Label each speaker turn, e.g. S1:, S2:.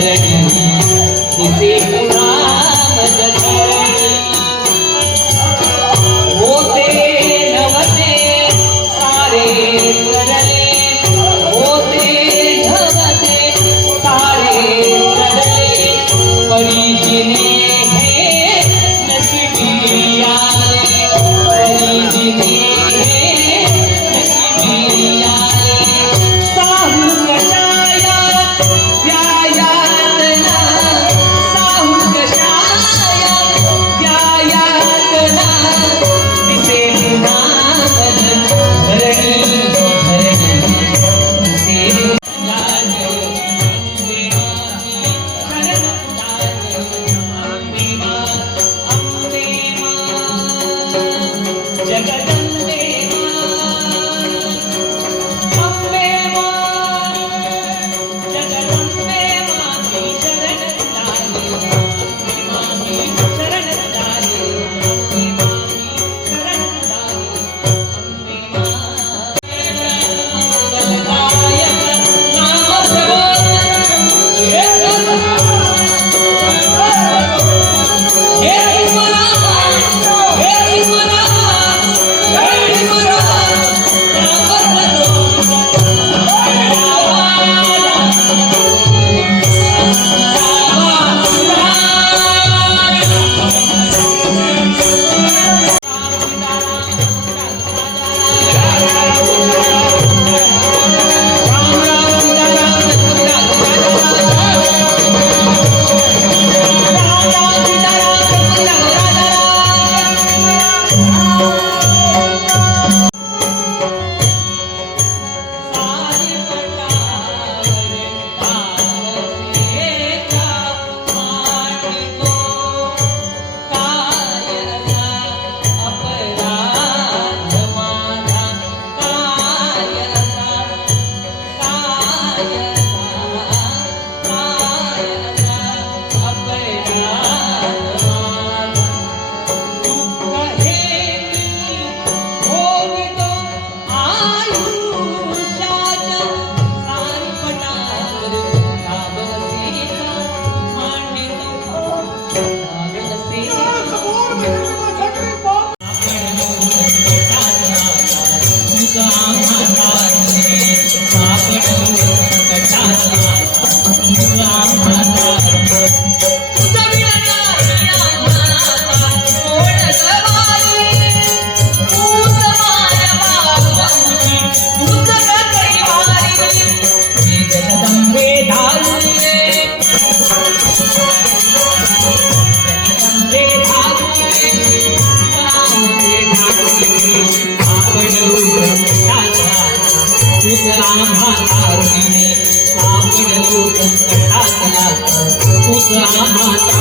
S1: Thank You see? yeah. আমার